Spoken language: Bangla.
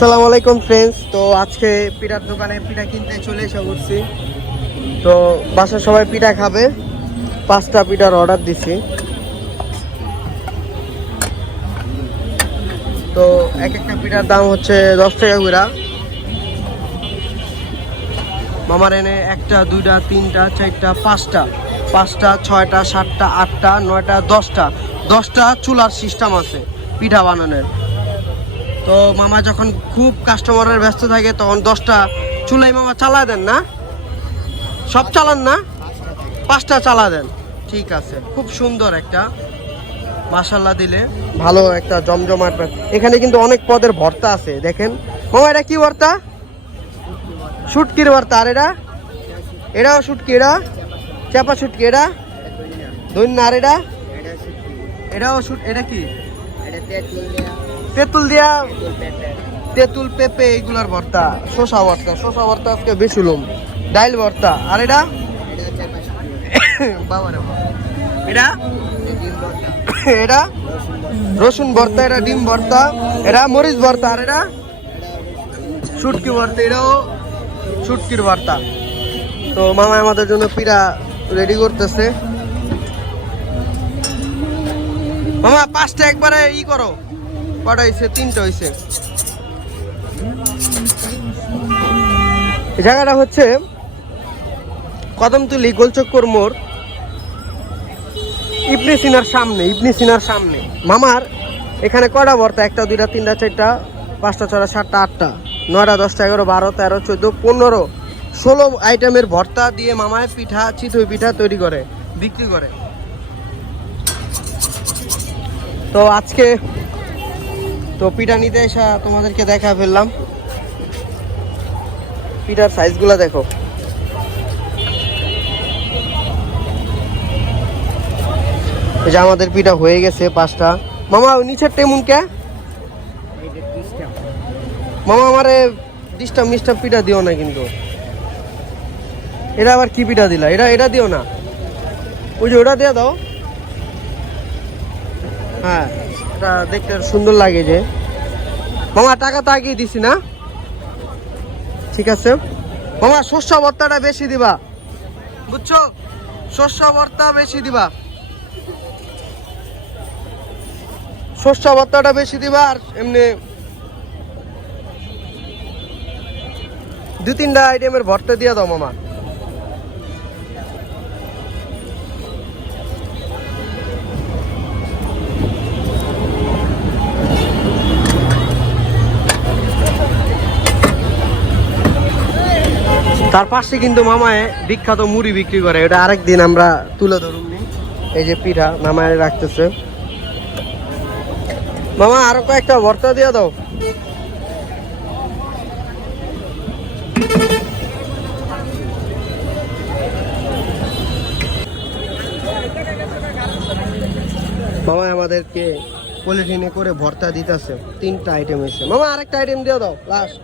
আসসালামু আলাইকুম ফ্রেন্ডস। তো আজকে পিঠার দোকানে পিঠা কিনতে চলে এসে করছি। তো বাসার সবাই পিঠা খাবে, 5টা পিঠার অর্ডার দিছি। তো এক একটা পিঠার দাম হচ্ছে 10 টাকা করে। মামার এনে 1টা 2টা 3টা 4টা 5টা 6টা 7টা 8টা 9টা 10টা চুলার সিস্টেম আছে পিঠা বানানোর। তো মামা যখন খুব কাস্টমারের ব্যস্ত থাকে তখন 10টা চুলাই মামা চালা দেন না? সব চালান না? 5টা চালা দেন। ঠিক আছে, খুব সুন্দর একটা মাশাআল্লাহ দিলে ভালো একটা জমজমাট। এখানে কিন্তু অনেক পদের ভর্তা আছে দেখেন। মামা এটা কি ভর্তা? শুটকির ভর্তা। আর এটাও শুটকি, এটা চাপা শুটকি, এটা দইনা। আর এটাও এটা কি? তেঁতুল দিয়া, তেঁতুল পেঁপে এগুলার ভর্তা। শসা ভর্তা আজকে বেশি লুম। ডাইল ভর্তা। আর এটা বাবারে এটা রসুন ভর্তা, এটা ডিম ভর্তা, এটা মরিচ ভর্তা। আর এটা শুটকি ভর্তা, এটাও শুটকির ভর্তা। তো মামা আমাদের জন্য পিঠা রেডি করতেছে। মামা 5টা একবারে করো। কটা হয়েছে? 3টা হয়েছে। এই জায়গাটা হচ্ছে কদমতলী গোলচক্কর মোড়, ইবনে সিনার সামনে। মামার এখানে কটা ভর্তা? 1টা 2টা 3টা 4টা 5টা 6টা 7টা 8টা 9টা 10টা 11 12 13 14 15 16 আইটেমের ভর্তা দিয়ে মামায় পিঠা, চিতই পিঠা তৈরি করে বিক্রি করে। তো আজকে তো পিঠা নিতে এসে তোমাদেরকে দেখা ফেললাম। পিঠার সাইজগুলো দেখো। এই যে আমাদের পিঠা হয়ে গেছে 5টা। মামা নিচের টেমুন কে? মামা আমারে ডিস্টার্ব মিস্টার্ব পিঠা দিও না কিন্তু। এটা আবার কি পিঠা দিলা? এটা দিও না। ওই যে ওটা দিয়ে দাও। হ্যাঁ, এটা দেখতে সুন্দর লাগে যে। মামা টাকা তো আগেই দিছি না? ঠিক আছে মামা, শস্য ভর্তাটা বেশি দিবা, বুঝছো? শস্য ভর্তা বেশি দিবা, শস্য ভর্তাটা বেশি দিবা। আর এমনি 2-3টা আইটেমের ভর্তা দিয়ে দাও মামা। তার পাশে কিন্তু মামায় বিখ্যাত মুড়ি বিক্রি করে, এটা আরেকদিন আমরা তুলে ধরুন। এই যে পিঠা মামায় রাখতেছে। মামা আরো কয়েকটা ভর্তা দিয়ে দাও। মামা আমাদেরকে পলিথিনে করে ভর্তা দিতেছে। 3টা আইটেম হয়েছে। মামা আরেকটা আইটেম দিয়ে দাও লাস্ট।